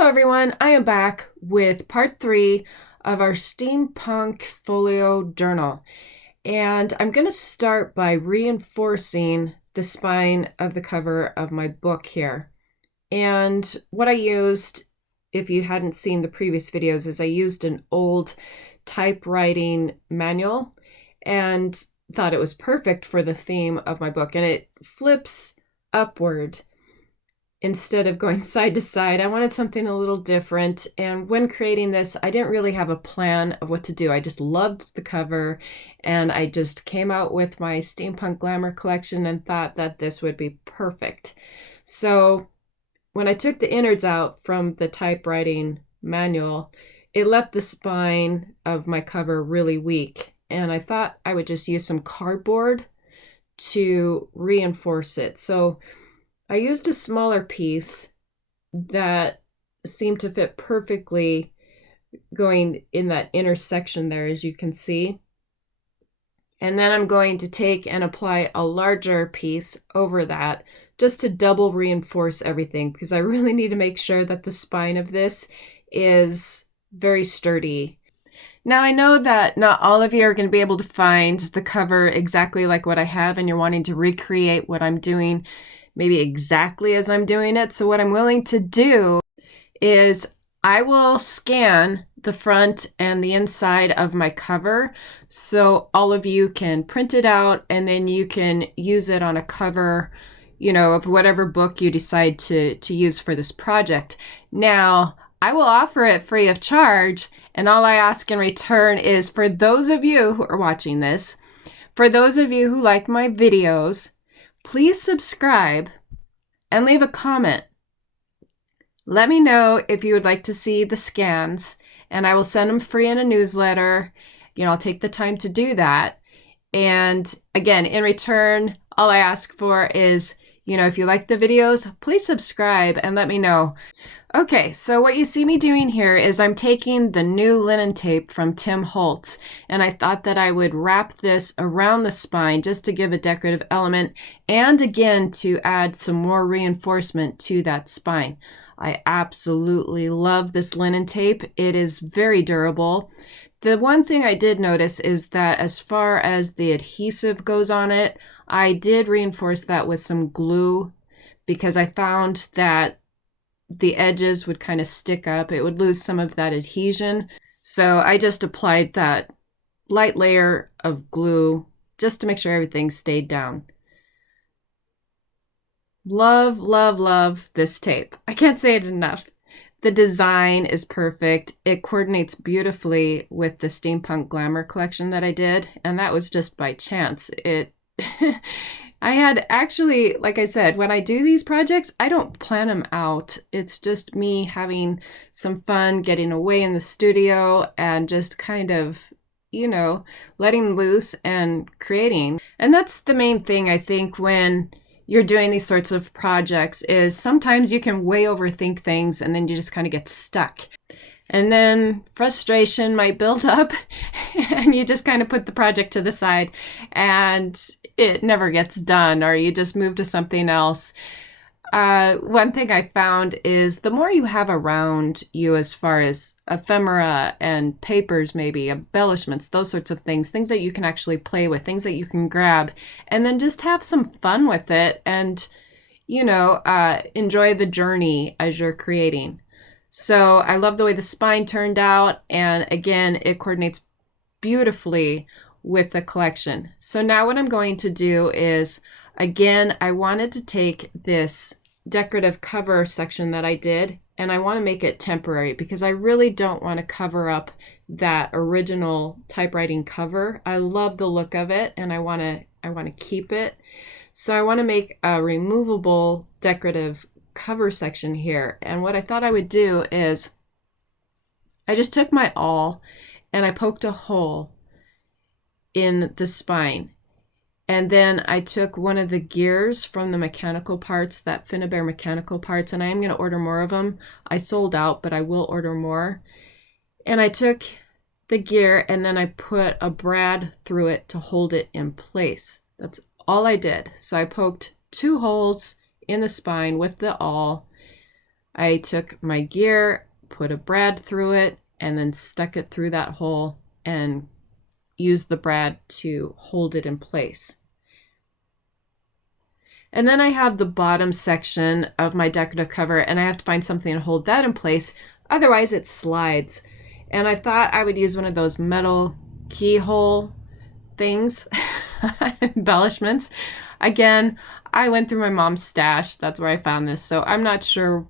Hello everyone, I am back with part 3 of our Steampunk Folio journal. And I'm going to start by reinforcing the spine of the cover of my book here. And what I used, if you hadn't seen the previous videos, is I used an old typewriting manual and thought it was perfect for the theme of my book. And it flips upward instead of going side to side. I wanted something a little different. And when creating this, I didn't really have a plan of what to do. I just loved the cover and I just came out with my Steampunk Glamour collection and thought that this would be perfect. So when I took the innards out from the typewriting manual, it left the spine of my cover really weak. And I thought I would just use some cardboard to reinforce it. So I used a smaller piece that seemed to fit perfectly going in that intersection there, as you can see. And then I'm going to take and apply a larger piece over that just to double reinforce everything, because I really need to make sure that the spine of this is very sturdy. Now, I know that not all of you are going to be able to find the cover exactly like what I have, and you're wanting to recreate what I'm doing maybe exactly as I'm doing it. So what I'm willing to do is I will scan the front and the inside of my cover so all of you can print it out and then you can use it on a cover, you know, of whatever book you decide to use for this project. Now, I will offer it free of charge, and all I ask in return is for those of you who are watching this, for those of you who like my videos, please subscribe and leave a comment. Let me know if you would like to see the scans, and I will send them free in a newsletter. You know, I'll take the time to do that. And again, in return, all I ask for is, you know, if you like the videos, please subscribe and let me know. Okay, so what you see me doing here is I'm taking the new linen tape from Tim Holtz, and I thought that I would wrap this around the spine just to give a decorative element and again to add some more reinforcement to that spine. I absolutely love this linen tape. It is very durable. The one thing I did notice is that as far as the adhesive goes on it, I did reinforce that with some glue because I found that the edges would kind of stick up. It would lose some of that adhesion. So I just applied that light layer of glue just to make sure everything stayed down. Love, love, love this tape. I can't say it enough. The design is perfect. It coordinates beautifully with the Steampunk Glamour collection that I did, and that was just by chance. I had actually, like I said, when I do these projects, I don't plan them out. It's just me having some fun, getting away in the studio and just kind of, you know, letting loose and creating. And that's the main thing, I think, when you're doing these sorts of projects is sometimes you can way overthink things and then you just kind of get stuck. And then frustration might build up and you just kind of put the project to the side and it never gets done, or you just move to something else. One thing I found is the more you have around you as far as ephemera and papers, maybe embellishments, those sorts of things that you can actually play with, things that you can grab, and then just have some fun with it and, you know, enjoy the journey as you're creating. So I love the way the spine turned out, and again, it coordinates beautifully with the collection. So now what I'm going to do is, again, I wanted to take this decorative cover section that I did, and I want to make it temporary because I really don't want to cover up that original typewriting cover. I love the look of it, and I want to keep it. So I want to make a removable decorative cover section here. And what I thought I would do is I just took my awl and I poked a hole in the spine. And then I took one of the gears from the mechanical parts, that Finnabair mechanical parts, and I am going to order more of them. I sold out, but I will order more. And I took the gear and then I put a brad through it to hold it in place. That's all I did. So I poked 2 holes in the spine with the awl, I took my gear, put a brad through it, and then stuck it through that hole and used the brad to hold it in place. And then I have the bottom section of my decorative cover, and I have to find something to hold that in place, otherwise it slides. And I thought I would use one of those metal keyhole things, embellishments. Again, I went through my mom's stash. That's where I found this. So I'm not sure,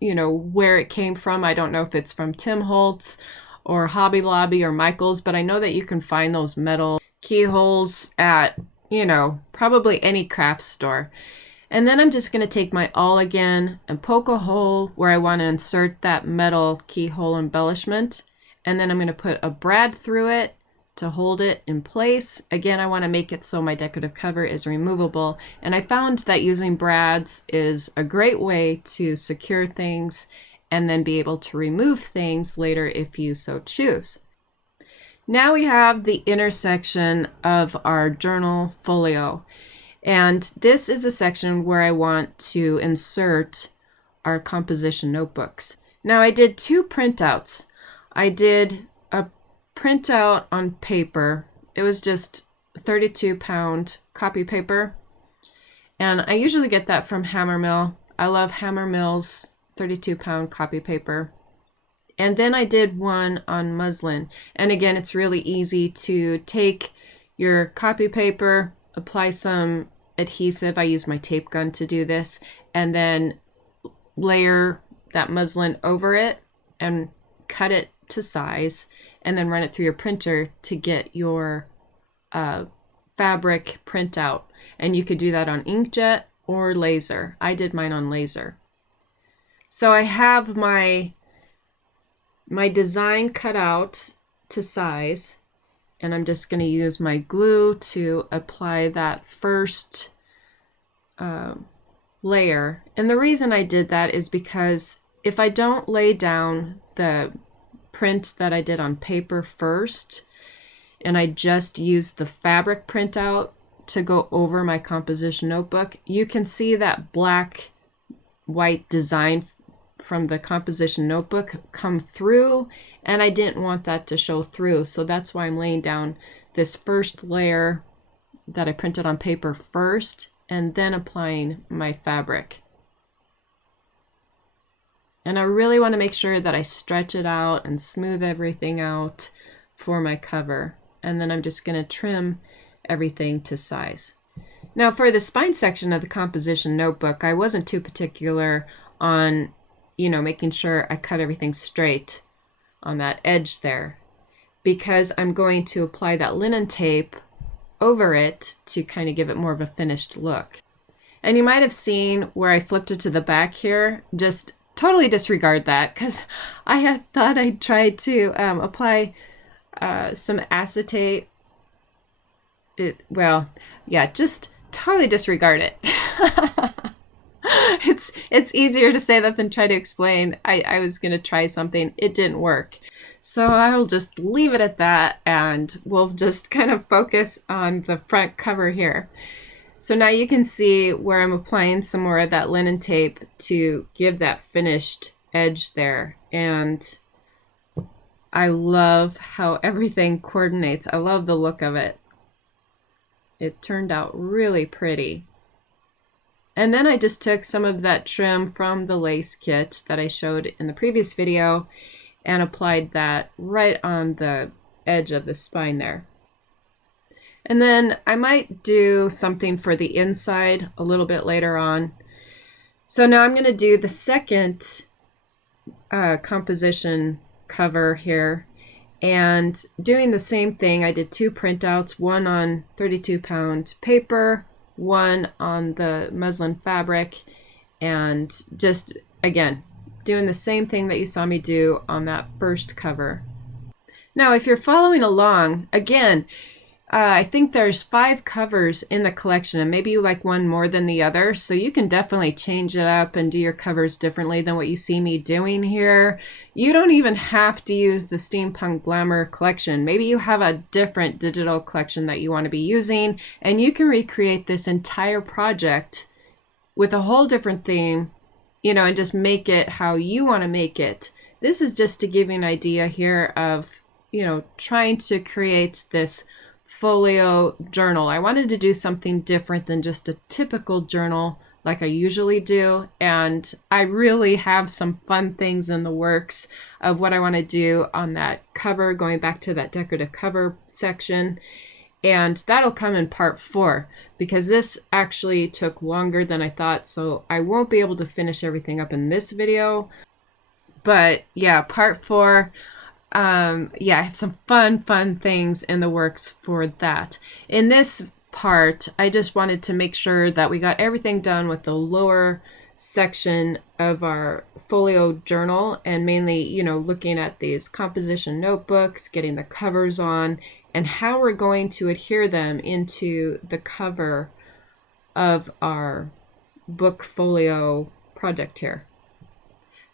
where it came from. I don't know if it's from Tim Holtz or Hobby Lobby or Michael's, but I know that you can find those metal keyholes at, probably any craft store. And then I'm just going to take my awl again and poke a hole where I want to insert that metal keyhole embellishment. And then I'm going to put a brad through it to hold it in place. Again, I want to make it so my decorative cover is removable. And I found that using brads is a great way to secure things and then be able to remove things later if you so choose. Now we have the inner section of our journal folio. And this is the section where I want to insert our composition notebooks. Now I did 2 printouts. I did a printout on paper. It was just 32-pound copy paper. And I usually get that from Hammermill. I love Hammermill's 32-pound copy paper. And then I did one on muslin. And again, it's really easy to take your copy paper, apply some adhesive. I use my tape gun to do this, and then layer that muslin over it and cut it to size, and then run it through your printer to get your fabric printout. And you could do that on inkjet or laser. I did mine on laser. So I have my design cut out to size, and I'm just going to use my glue to apply that first layer. And the reason I did that is because if I don't lay down the print that I did on paper first, and I just use the fabric printout to go over my composition notebook, you can see that black white design from the composition notebook come through, and I didn't want that to show through. So that's why I'm laying down this first layer that I printed on paper first, and then applying my fabric. And I really want to make sure that I stretch it out and smooth everything out for my cover. And then I'm just going to trim everything to size. Now for the spine section of the composition notebook, I wasn't too particular on making sure I cut everything straight on that edge there, because I'm going to apply that linen tape over it to kind of give it more of a finished look. And you might have seen where I flipped it to the back here. Just totally disregard that, because I had thought I'd try to apply some acetate. Just totally disregard it. It's easier to say that than try to explain. I was going to try something. It didn't work. So I'll just leave it at that, and we'll just kind of focus on the front cover here. So now you can see where I'm applying some more of that linen tape to give that finished edge there. And I love how everything coordinates. I love the look of it. It turned out really pretty. And then I just took some of that trim from the lace kit that I showed in the previous video and applied that right on the edge of the spine there. And then I might do something for the inside a little bit later on. So now I'm going to do the second composition cover here, and doing the same thing. I did 2 printouts, one on 32-pound paper, one on the muslin fabric, and just again doing the same thing that you saw me do on that first cover. Now if you're following along, again, I think there's 5 covers in the collection, and maybe you like one more than the other, so you can definitely change it up and do your covers differently than what you see me doing here. You don't even have to use the Steampunk Glamour collection. Maybe you have a different digital collection that you want to be using, and you can recreate this entire project with a whole different theme and just make it how you want to make it. This is just to give you an idea here of, trying to create this folio journal. I wanted to do something different than just a typical journal like I usually do, and I really have some fun things in the works of what I want to do on that cover, going back to that decorative cover section, and that'll come in part 4 because this actually took longer than I thought, so I won't be able to finish everything up in this video. But yeah, part 4, I have some fun things in the works for that. In this part, I just wanted to make sure that we got everything done with the lower section of our folio journal, and mainly, looking at these composition notebooks, getting the covers on, and how we're going to adhere them into the cover of our book folio project here.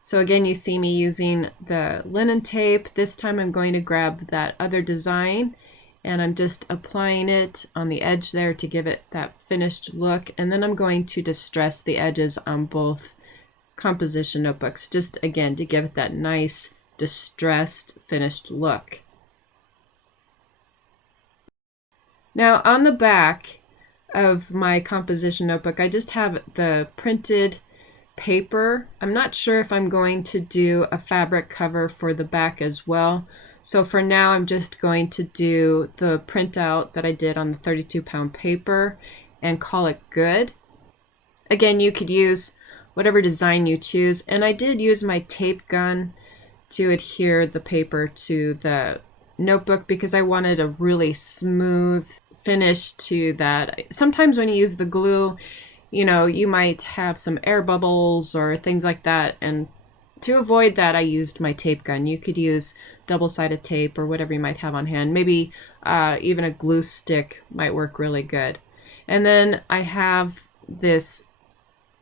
So again, you see me using the linen tape. This time I'm going to grab that other design and I'm just applying it on the edge there to give it that finished look. And then I'm going to distress the edges on both composition notebooks, just again to give it that nice distressed finished look. Now on the back of my composition notebook, I just have the printed paper. I'm not sure if I'm going to do a fabric cover for the back as well. So for now, I'm just going to do the printout that I did on the 32-pound paper and call it good. Again, you could use whatever design you choose. And I did use my tape gun to adhere the paper to the notebook because I wanted a really smooth finish to that. Sometimes when you use the glue, you might have some air bubbles or things like that. And to avoid that, I used my tape gun. You could use double-sided tape or whatever you might have on hand. Maybe even a glue stick might work really good. And then I have this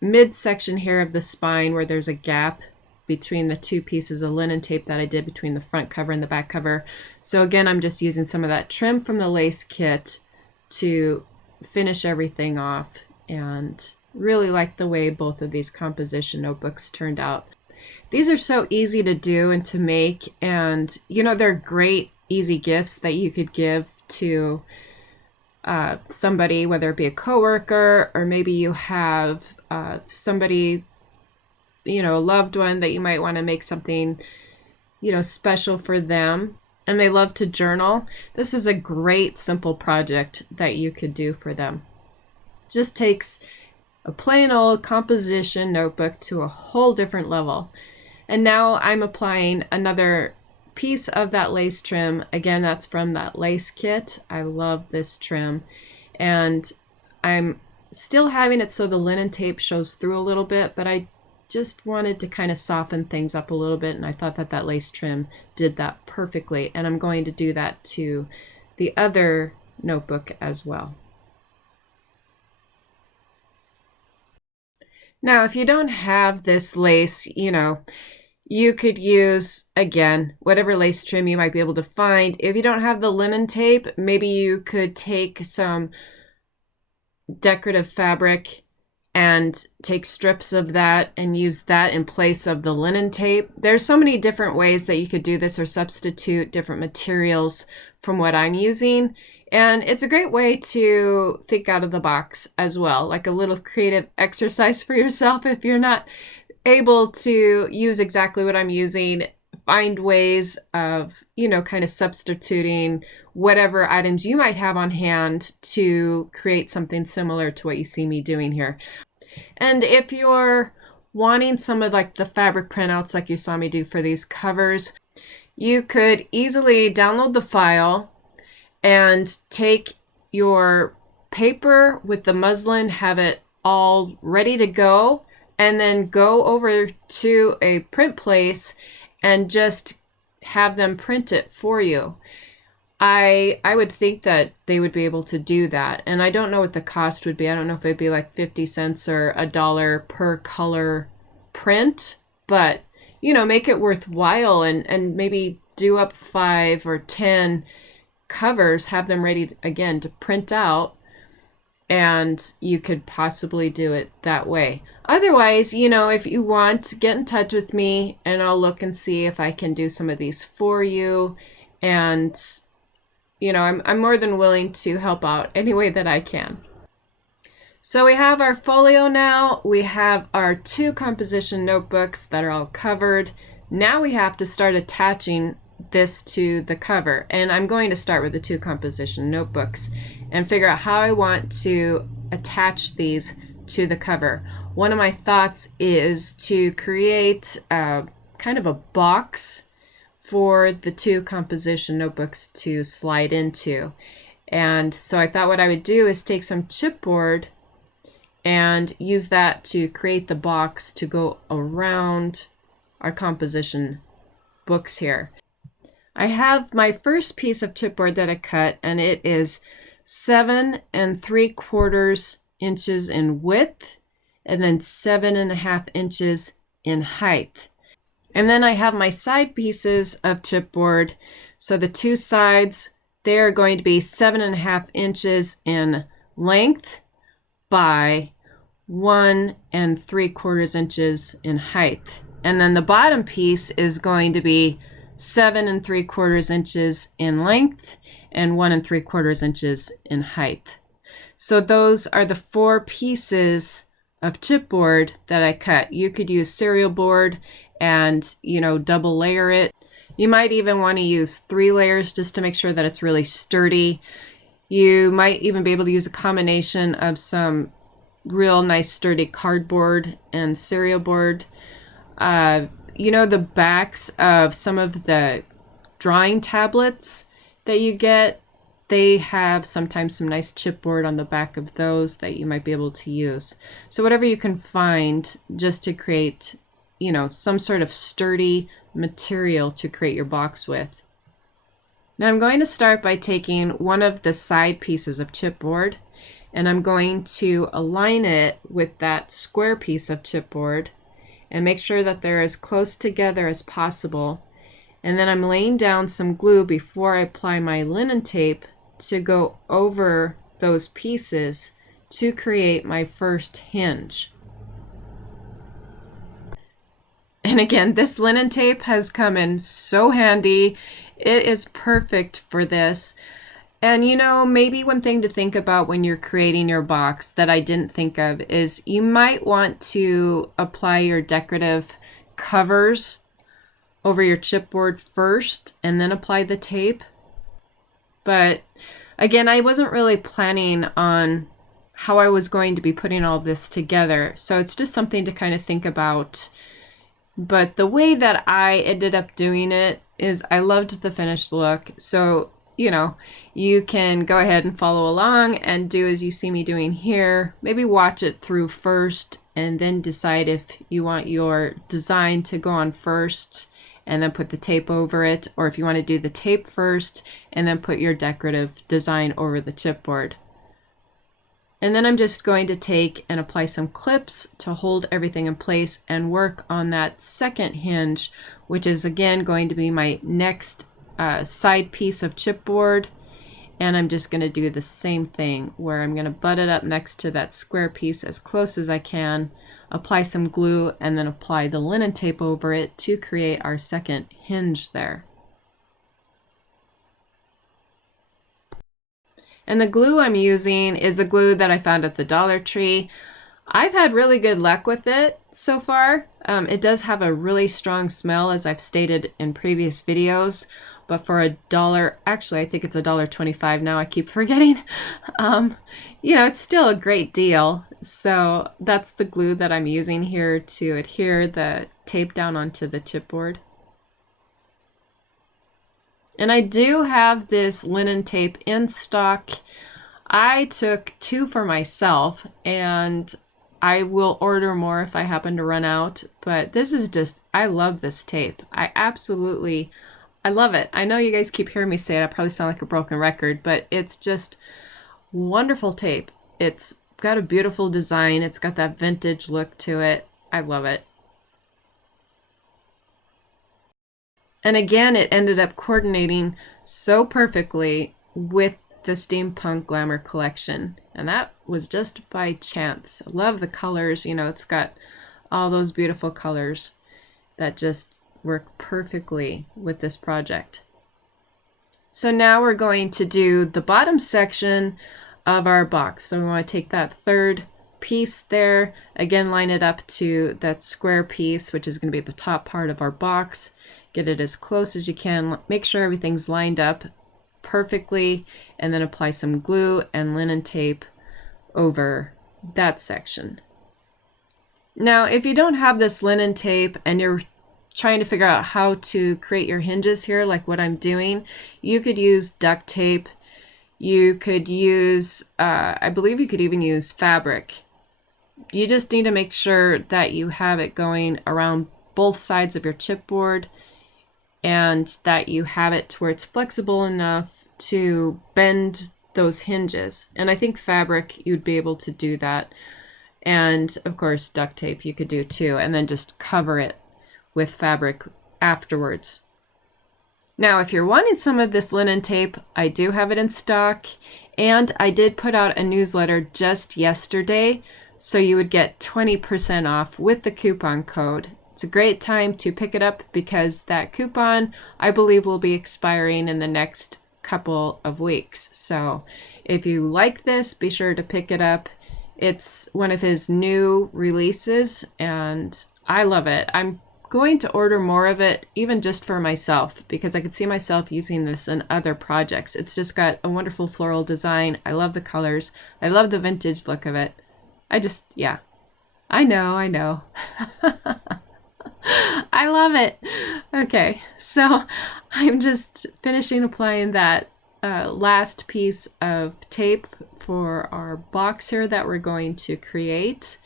midsection here of the spine where there's a gap between the two pieces of linen tape that I did between the front cover and the back cover. So again, I'm just using some of that trim from the lace kit to finish everything off, and really like the way both of these composition notebooks turned out. These are so easy to do and to make, and they're great easy gifts that you could give to somebody, whether it be a coworker or maybe you have somebody, a loved one that you might want to make something special for them and they love to journal. This is a great simple project that you could do for them. Just takes a plain old composition notebook to a whole different level. And now I'm applying another piece of that lace trim. Again, that's from that lace kit. I love this trim. And I'm still having it so the linen tape shows through a little bit, but I just wanted to kind of soften things up a little bit, and I thought that that lace trim did that perfectly. And I'm going to do that to the other notebook as well. Now, if you don't have this lace, you could use, again, whatever lace trim you might be able to find. If you don't have the linen tape, maybe you could take some decorative fabric and take strips of that and use that in place of the linen tape. There's so many different ways that you could do this or substitute different materials from what I'm using. And it's a great way to think out of the box as well, like a little creative exercise for yourself. If you're not able to use exactly what I'm using, find ways of, kind of substituting whatever items you might have on hand to create something similar to what you see me doing here. And if you're wanting some of like the fabric printouts like you saw me do for these covers, you could easily download the file and take your paper with the muslin, have it all ready to go, and then go over to a print place and just have them print it for you. I would think that they would be able to do that. And I don't know what the cost would be. I don't know if it'd be like 50 cents or $1 per color print, but make it worthwhile and maybe do up 5 or 10 covers, have them ready again to print out, and you could possibly do it that way. Otherwise, you know, if you want, get in touch with me and I'll look and see if I can do some of these for you. And, you know, I'm more than willing to help out any way that I can. So we have our folio now. We have our 2 composition notebooks that are all covered. Now we have to start attaching this to the cover, and I'm going to start with the 2 composition notebooks and figure out how I want to attach these to the cover. One of my thoughts is to create kind of a box for the 2 composition notebooks to slide into. And so I thought what I would do is take some chipboard and use that to create the box to go around our composition books here. I have my first piece of chipboard that I cut, and it is 7 3/4 inches in width and then 7 1/2 inches in height. And then I have my side pieces of chipboard. So the 2 sides, they are going to be 7 1/2 inches in length by 1 3/4 inches in height. And then the bottom piece is going to be 7 3/4 inches in length and 1 3/4 inches in height. So those are the 4 pieces of chipboard that I cut. You could use cereal board and, you know, double layer it. You might even want to use 3 layers just to make sure that it's really sturdy. You might even be able to use a combination of some real nice sturdy cardboard and cereal board. You know, the backs of some of the drawing tablets that you get, they have sometimes some nice chipboard on the back of those that you might be able to use. So whatever you can find just to create, you know, some sort of sturdy material to create your box with. Now I'm going to start by taking one of the side pieces of chipboard and I'm going to align it with that square piece of chipboard and make sure that they're as close together as possible. And then I'm laying down some glue before I apply my linen tape to go over those pieces to create my first hinge. And again, this linen tape has come in so handy. It is perfect for this. And you know, maybe one thing to think about when you're creating your box that I didn't think of is you might want to apply your decorative covers over your chipboard first and then apply the tape. But again, I wasn't really planning on how I was going to be putting all this together. So it's just something to kind of think about. But the way that I ended up doing it is I loved the finished look. So, you know, you can go ahead and follow along and do as you see me doing here. Maybe watch it through first and then decide if you want your design to go on first and then put the tape over it, or if you want to do the tape first and then put your decorative design over the chipboard. And then I'm just going to take and apply some clips to hold everything in place and work on that second hinge, which is again going to be my next side piece of chipboard. And I'm just going to do the same thing where I'm going to butt it up next to that square piece as close as I can, apply some glue, and then apply the linen tape over it to create our second hinge there. And the glue I'm using is a glue that I found at the Dollar Tree. I've had really good luck with it so far. It does have a really strong smell, as I've stated in previous videos, but for $1, actually I think it's $1.25 now, I keep forgetting. You know, it's still a great deal. So that's the glue that I'm using here to adhere the tape down onto the chipboard. And I do have this linen tape in stock. I took 2 for myself, and I will order more if I happen to run out. But this is just, I love this tape. I love it. I know you guys keep hearing me say it. I probably sound like a broken record, but it's just wonderful tape. It's got a beautiful design. It's got that vintage look to it. I love it. And again, it ended up coordinating so perfectly with the Steampunk Glamour collection. And that was just by chance. I love the colors. You know, it's got all those beautiful colors that just work perfectly with this project. So now we're going to do the bottom section of our box. So we want to take that third piece there, again line it up to that square piece, which is going to be the top part of our box. Get it as close as you can. Make sure everything's lined up perfectly, and then apply some glue and linen tape over that section. Now, if you don't have this linen tape and you're trying to figure out how to create your hinges here, like what I'm doing, you could use duct tape. You could use, I believe you could even use fabric. You just need to make sure that you have it going around both sides of your chipboard, and that you have it to where it's flexible enough to bend those hinges. And I think fabric, you'd be able to do that. And of course, duct tape you could do too, and then just cover it with fabric afterwards. Now, if you're wanting some of this linen tape, I do have it in stock, and I did put out a newsletter just yesterday, so you would get 20% off with the coupon code. It's a great time to pick it up because that coupon, I believe, will be expiring in the next couple of weeks. So if you like this, be sure to pick it up. It's one of his new releases, and I love it. I'm going to order more of it, even just for myself, because I could see myself using this in other projects. It's just got a wonderful floral design. I love the colors. I love the vintage look of it. Yeah, I know. I love it. Okay, so I'm just finishing applying that last piece of tape for our box here that we're going to create.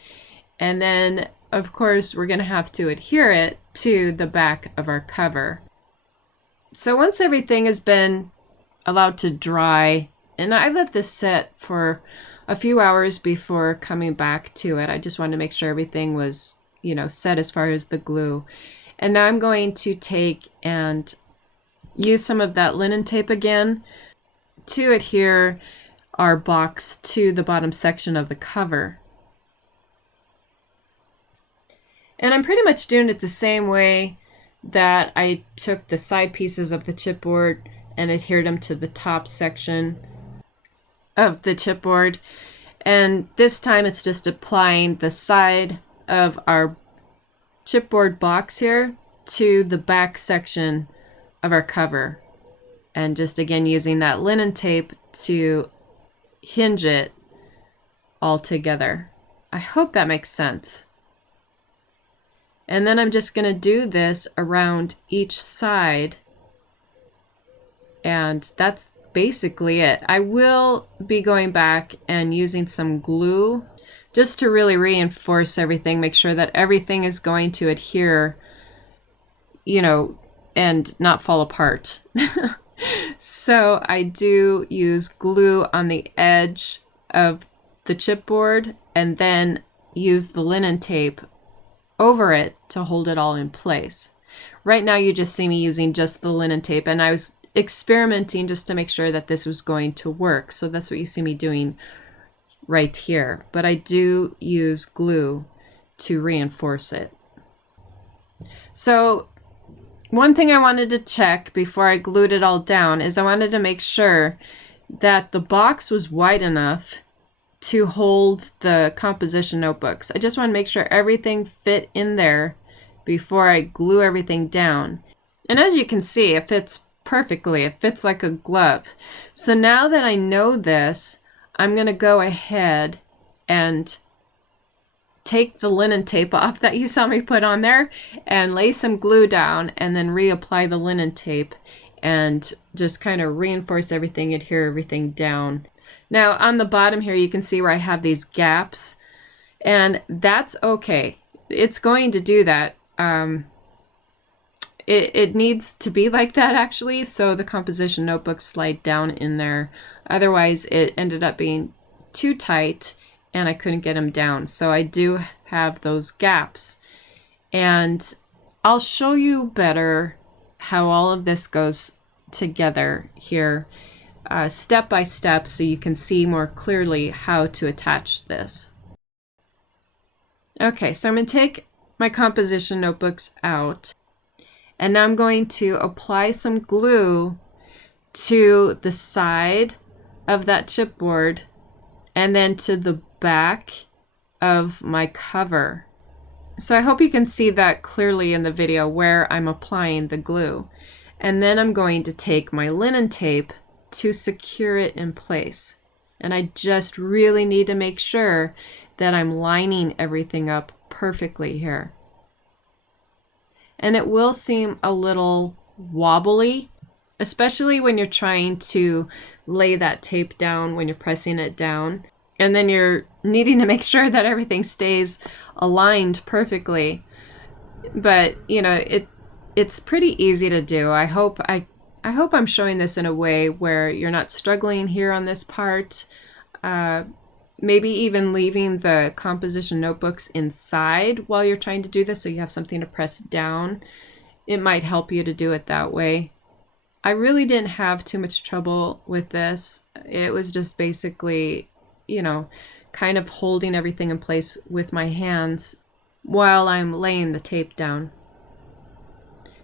And then, of course, we're going to have to adhere it to the back of our cover. So once everything has been allowed to dry, and I let this set for a few hours before coming back to it. I just wanted to make sure everything was, you know, set as far as the glue. And now I'm going to take and use some of that linen tape again to adhere our box to the bottom section of the cover. And I'm pretty much doing it the same way that I took the side pieces of the chipboard and adhered them to the top section of the chipboard. And this time it's just applying the side of our chipboard box here to the back section of our cover. And just again using that linen tape to hinge it all together. I hope that makes sense. And then I'm just going to do this around each side. And that's basically it. I will be going back and using some glue just to really reinforce everything, make sure that everything is going to adhere, you know, and not fall apart. So I do use glue on the edge of the chipboard and then use the linen tape over it to hold it all in place. Right now you just see me using just the linen tape, and I was experimenting just to make sure that this was going to work. So that's what you see me doing right here. But I do use glue to reinforce it. So one thing I wanted to check before I glued it all down is I wanted to make sure that the box was wide enough to hold the composition notebooks. I just want to make sure everything fit in there before I glue everything down. And as you can see, it fits perfectly. It fits like a glove. So now that I know this, I'm going to go ahead and take the linen tape off that you saw me put on there and lay some glue down, and then reapply the linen tape and just kind of reinforce everything, adhere everything down. Now on the bottom here you can see where I have these gaps, and that's okay. It's going to do that. It needs to be like that actually, so the composition notebooks slide down in there. Otherwise it ended up being too tight and I couldn't get them down. So I do have those gaps, and I'll show you better how all of this goes together here. step by step so you can see more clearly how to attach this. Okay, so I'm going to take my composition notebooks out, and now I'm going to apply some glue to the side of that chipboard and then to the back of my cover. So I hope you can see that clearly in the video where I'm applying the glue. And then I'm going to take my linen tape to secure it in place. And I just really need to make sure that I'm lining everything up perfectly here. And it will seem a little wobbly, especially when you're trying to lay that tape down when you're pressing it down. And then you're needing to make sure that everything stays aligned perfectly. But, you know, it's pretty easy to do. I hope I'm showing this in a way where you're not struggling here on this part. Maybe even leaving the composition notebooks inside while you're trying to do this so you have something to press down. It might help you to do it that way. I really didn't have too much trouble with this. It was just basically, you know, kind of holding everything in place with my hands while I'm laying the tape down.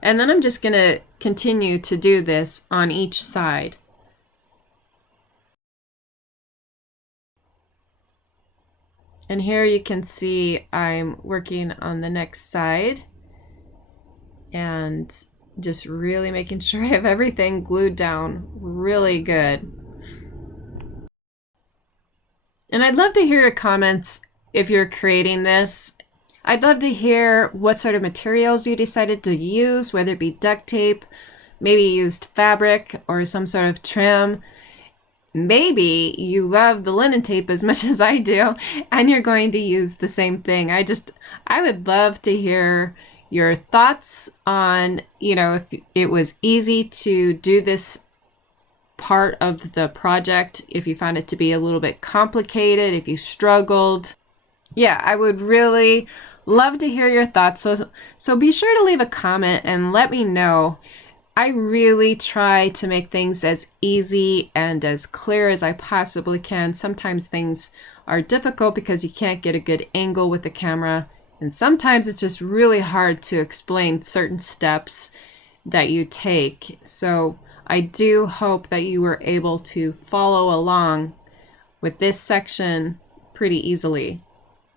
And then I'm just going to continue to do this on each side. And here you can see I'm working on the next side and just really making sure I have everything glued down really good. And I'd love to hear your comments if you're creating this. I'd love to hear what sort of materials you decided to use, whether it be duct tape, maybe you used fabric or some sort of trim. Maybe you love the linen tape as much as I do, and you're going to use the same thing. I would love to hear your thoughts on, you know, if it was easy to do this part of the project, if you found it to be a little bit complicated, if you struggled. Yeah, I would really love to hear your thoughts. So be sure to leave a comment and let me know. I really try to make things as easy and as clear as I possibly can. Sometimes things are difficult because you can't get a good angle with the camera, and sometimes it's just really hard to explain certain steps that you take. So I do hope that you were able to follow along with this section pretty easily.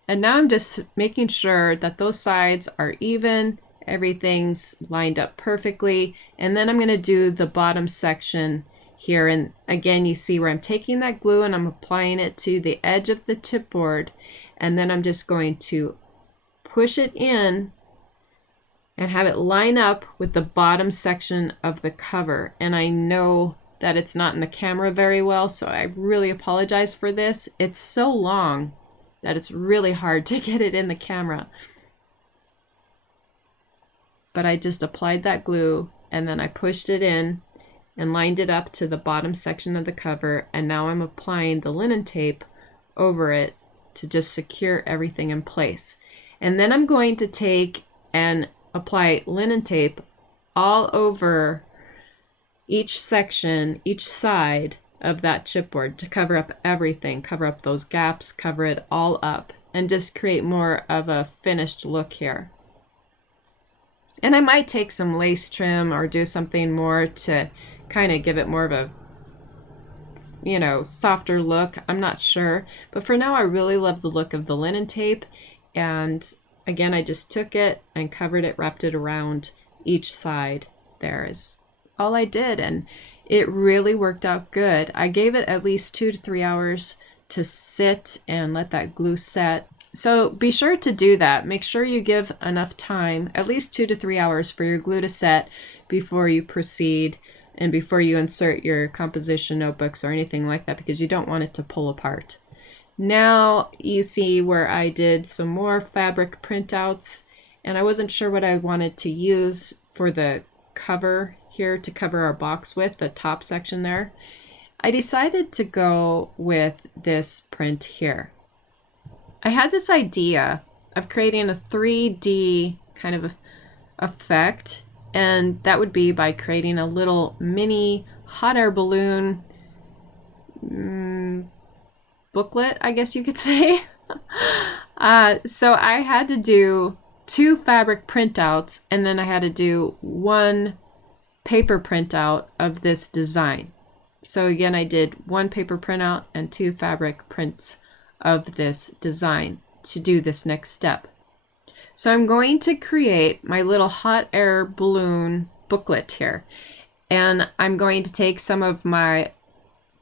And now I'm just making sure that those sides are even, everything's lined up perfectly. And then I'm going to do the bottom section here. And again, you see where I'm taking that glue and I'm applying it to the edge of the chipboard. And then I'm just going to push it in and have it line up with the bottom section of the cover. And I know that it's not in the camera very well, so I really apologize for this. It's so long that it's really hard to get it in the camera. But I just applied that glue and then I pushed it in and lined it up to the bottom section of the cover, and now I'm applying the linen tape over it to just secure everything in place. And then I'm going to take and apply linen tape all over each section, each side of that chipboard to cover up everything, cover up those gaps, cover it all up, and just create more of a finished look here. And I might take some lace trim or do something more to kind of give it more of a, you know, softer look. I'm not sure. But for now, I really love the look of the linen tape. And again, I just took it and covered it, wrapped it around each side. There is all I did. And it really worked out good. I gave it at least 2 to 3 hours to sit and let that glue set. So be sure to do that. Make sure you give enough time, at least 2 to 3 hours, for your glue to set before you proceed and before you insert your composition notebooks or anything like that, because you don't want it to pull apart. Now you see where I did some more fabric printouts, and I wasn't sure what I wanted to use for the cover here to cover our box with, the top section there. I decided to go with this print here. I had this idea of creating a 3D kind of effect, and that would be by creating a little mini hot air balloon booklet, I guess you could say. So I had to do 2 fabric printouts, and then I had to do 1 paper printout of this design. So again, I did 1 paper printout and 2 fabric prints of this design to do this next step. So I'm going to create my little hot air balloon booklet here. And I'm going to take some of my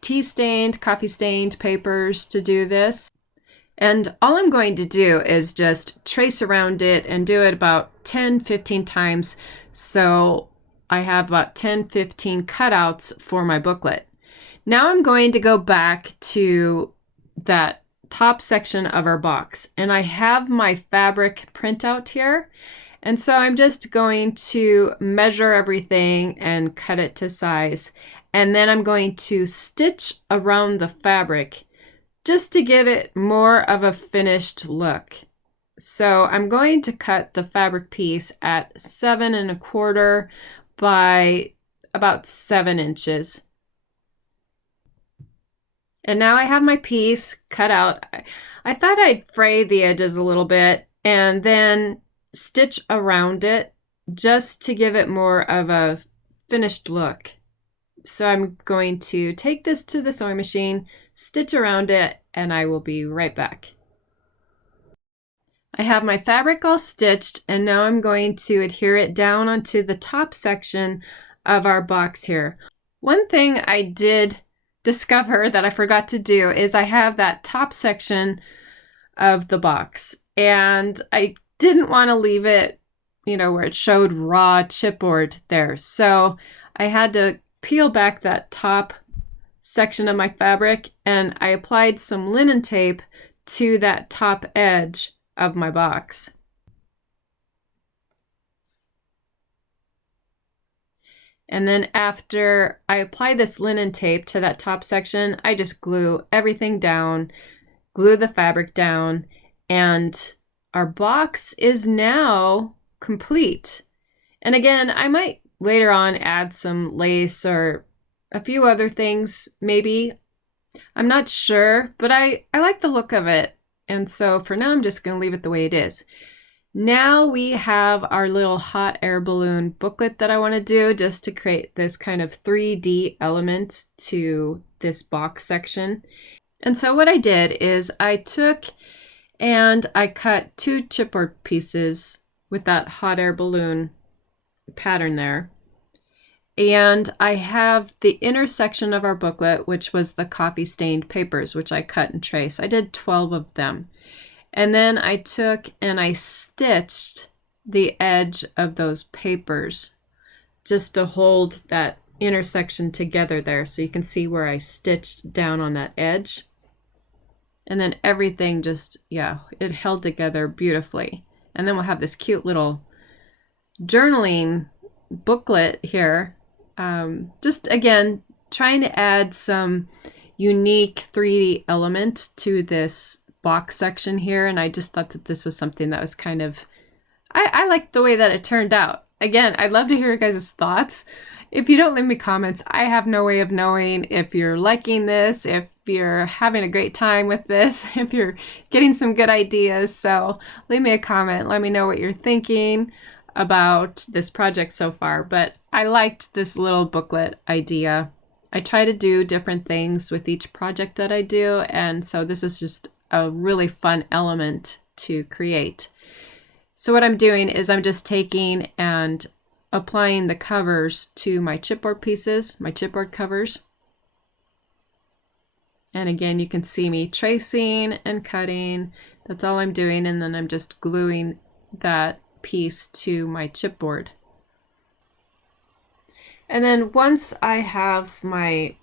tea stained, coffee stained papers to do this. And all I'm going to do is just trace around it and do it about 10-15 times. So I have about 10-15 cutouts for my booklet. Now I'm going to go back to that top section of our box, and I have my fabric printout here. And so I'm just going to measure everything and cut it to size. And then I'm going to stitch around the fabric just to give it more of a finished look. So I'm going to cut the fabric piece at 7 1/4 by about 7 inches. And now I have my piece cut out. I thought I'd fray the edges a little bit and then stitch around it just to give it more of a finished look. So I'm going to take this to the sewing machine, stitch around it, and I will be right back. I have my fabric all stitched, and now I'm going to adhere it down onto the top section of our box here. One thing I did discover that I forgot to do is I have that top section of the box, and I didn't want to leave it, where it showed raw chipboard there. So I had to peel back that top section of my fabric, and I applied some linen tape to that top edge of my box. And then after I apply this linen tape to that top section, I just glue everything down, glue the fabric down, and our box is now complete. And again, I might later on add some lace or a few other things, maybe. I'm not sure, but I like the look of it. And so for now, I'm just going to leave it the way it is. Now we have our little hot air balloon booklet that I want to do just to create this kind of 3D element to this box section. And so what I did is I took and I cut 2 chipboard pieces with that hot air balloon pattern there. And I have the inner section of our booklet, which was the coffee stained papers, which I cut and traced. I did 12 of them. And then I took and I stitched the edge of those papers just to hold that intersection together there. So you can see where I stitched down on that edge. And then everything just, it held together beautifully. And then we'll have this cute little journaling booklet here. Just again, trying to add some unique 3D element to this box section here. And I just thought that this was something that was kind of, I liked the way that it turned out. Again, I'd love to hear your guys' thoughts. If you don't leave me comments, I have no way of knowing if you're liking this, if you're having a great time with this, if you're getting some good ideas. So leave me a comment. Let me know what you're thinking about this project so far. But I liked this little booklet idea. I try to do different things with each project that I do. And so this was just a really fun element to create. So what I'm doing is I'm just taking and applying the covers to my chipboard pieces, my chipboard covers. And again, you can see me tracing and cutting. That's all I'm doing. And then I'm just gluing that piece to my chipboard. And then once I have my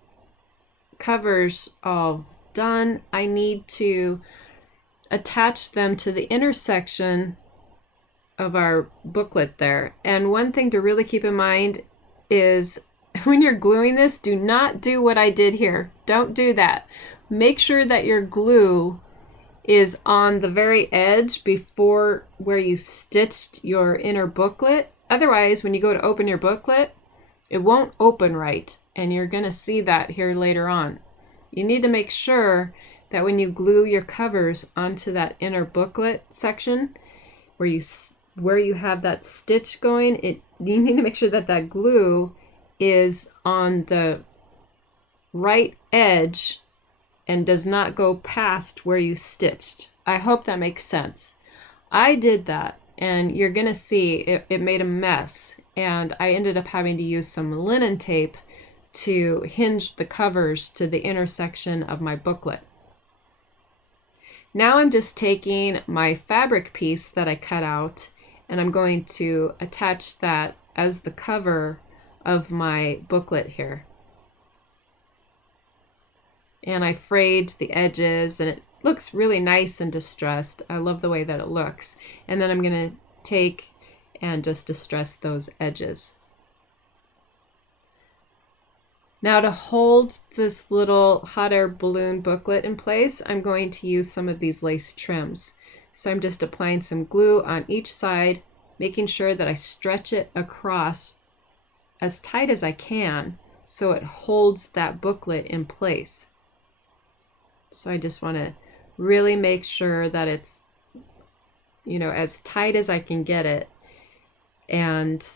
covers all done, I need to attach them to the intersection of our booklet there. And one thing to really keep in mind is when you're gluing this, do not do what I did here. Don't do that. Make sure that your glue is on the very edge before where you stitched your inner booklet. Otherwise, when you go to open your booklet, it won't open right, and you're going to see that here later on. You need to make sure that when you glue your covers onto that inner booklet section where you have that stitch going, you need to make sure that that glue is on the right edge and does not go past where you stitched. I hope that makes sense. I did that, and you're gonna see it made a mess, and I ended up having to use some linen tape to hinge the covers to the intersection of my booklet. Now I'm just taking my fabric piece that I cut out, and I'm going to attach that as the cover of my booklet here. And I frayed the edges, and it looks really nice and distressed. I love the way that it looks. And then I'm going to take and just distress those edges. Now to hold this little hot air balloon booklet in place, I'm going to use some of these lace trims. So I'm just applying some glue on each side, making sure that I stretch it across as tight as I can so it holds that booklet in place. So I just want to really make sure that it's, as tight as I can get it, and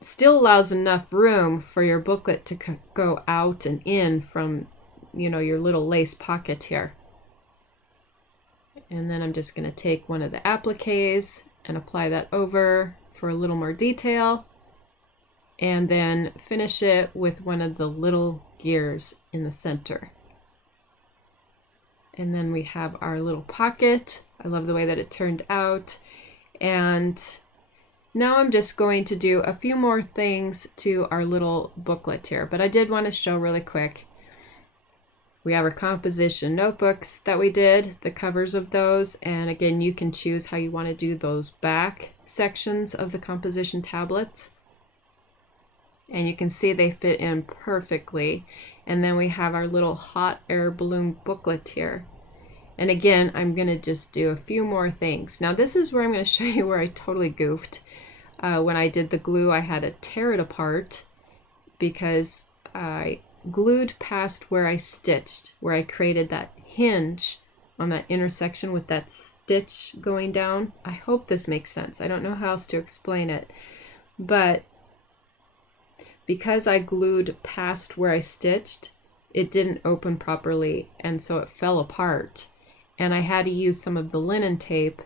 still allows enough room for your booklet to go out and in from, your little lace pocket here. And then I'm just going to take one of the appliques and apply that over for a little more detail, and then finish it with one of the little gears in the center. And then we have our little pocket. I love the way that it turned out. And now I'm just going to do a few more things to our little booklet here, but I did want to show really quick. We have our composition notebooks that we did, the covers of those, and again, you can choose how you want to do those back sections of the composition tablets. And you can see they fit in perfectly. And then we have our little hot air balloon booklet here. And again, I'm going to just do a few more things. Now this is where I'm going to show you where I totally goofed. When I did the glue, I had to tear it apart because I glued past where I stitched, where I created that hinge on that intersection with that stitch going down. I hope this makes sense. I don't know how else to explain it, but because I glued past where I stitched, it didn't open properly, and so it fell apart. And I had to use some of the linen tape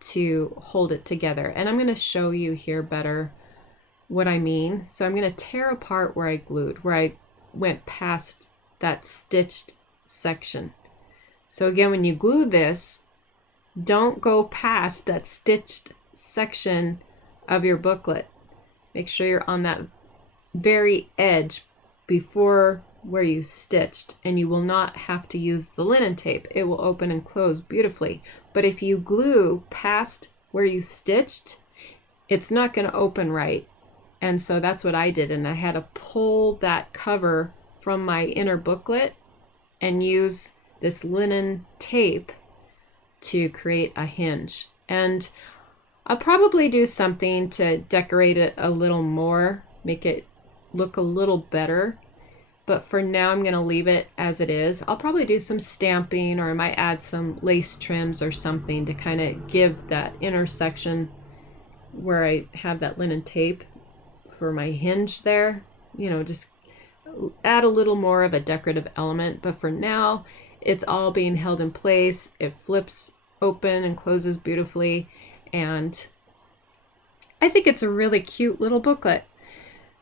to hold it together. And I'm going to show you here better what I mean. So I'm going to tear apart where I glued, where I went past that stitched section. So again, when you glue this, don't go past that stitched section of your booklet. Make sure you're on that very edge before where you stitched, and you will not have to use the linen tape. It will open and close beautifully. But if you glue past where you stitched, it's not going to open right. And so that's what I did, and I had to pull that cover from my inner booklet and use this linen tape to create a hinge. And I'll probably do something to decorate it a little more, make it look a little better. But for now, I'm going to leave it as it is. I'll probably do some stamping, or I might add some lace trims or something to kind of give that intersection where I have that linen tape for my hinge there, just add a little more of a decorative element. But for now, it's all being held in place. It flips open and closes beautifully. And I think it's a really cute little booklet.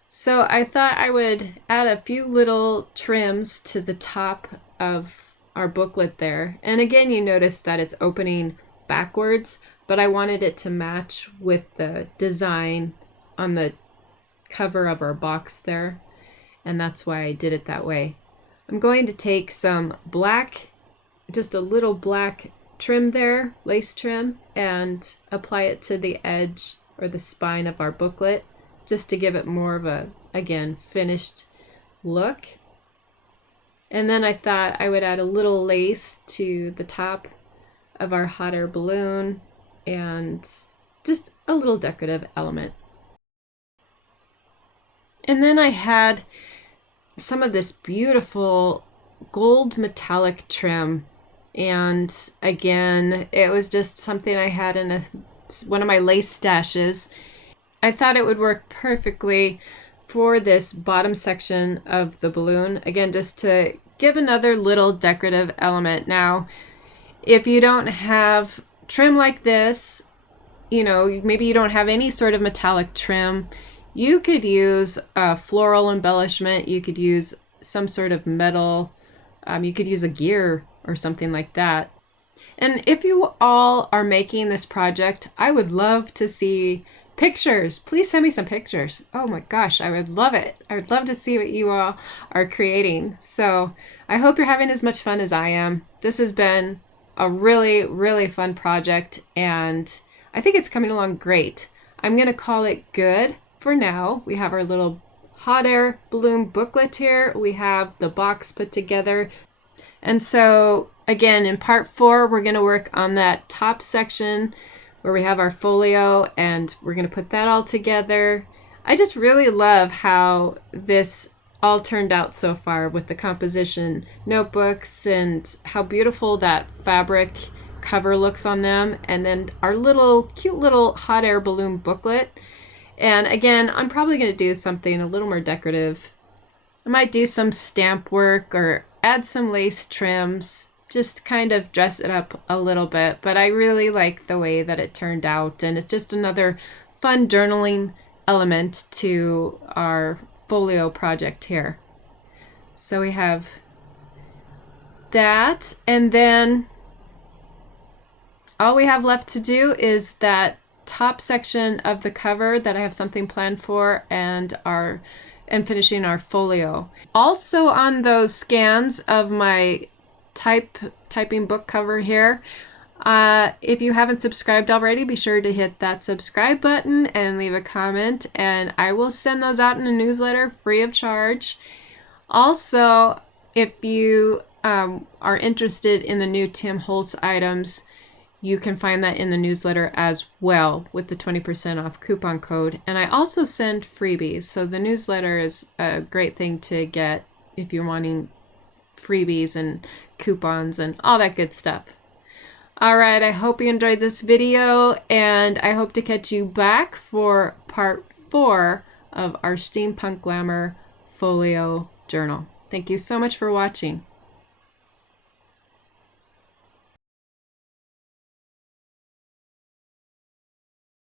So I thought I would add a few little trims to the top of our booklet there. And again, you notice that it's opening backwards, but I wanted it to match with the design on the cover of our box there. And that's why I did it that way. I'm going to take some black, just a little black trim there, lace trim, and apply it to the edge or the spine of our booklet, just to give it more of a, again, finished look. And then I thought I would add a little lace to the top of our hot air balloon and just a little decorative element. And then I had some of this beautiful gold metallic trim. And again, it was just something I had in one of my lace stashes. I thought it would work perfectly for this bottom section of the balloon. Again, just to give another little decorative element. Now, if you don't have trim like this, you know, maybe you don't have any sort of metallic trim, you could use a floral embellishment. You could use some sort of metal. You could use a gear or something like that. And if you all are making this project, I would love to see pictures. Please send me some pictures. Oh my gosh, I would love it. I would love to see what you all are creating. So I hope you're having as much fun as I am. This has been a really, really fun project, and I think it's coming along great. I'm going to call it good for now. We have our little hot air balloon booklet here. We have the box put together. And so again, in part 4, we're going to work on that top section where we have our folio, and we're going to put that all together. I just really love how this all turned out so far with the composition notebooks and how beautiful that fabric cover looks on them, and then our cute little hot air balloon booklet. And again, I'm probably going to do something a little more decorative. I might do some stamp work or add some lace trims, just kind of dress it up a little bit. But I really like the way that it turned out, and it's just another fun journaling element to our folio project here. So we have that, and then all we have left to do is that top section of the cover that I have something planned for, and finishing our folio. Also on those scans of my typing book cover here, if you haven't subscribed already, be sure to hit that subscribe button and leave a comment, and I will send those out in a newsletter free of charge. Also, if you are interested in the new Tim Holtz items, you can find that in the newsletter as well with the 20% off coupon code. And I also send freebies. So the newsletter is a great thing to get if you're wanting freebies and coupons and all that good stuff. All right, I hope you enjoyed this video, and I hope to catch you back for part 4 of our Steampunk Glamour Folio Journal. Thank you so much for watching.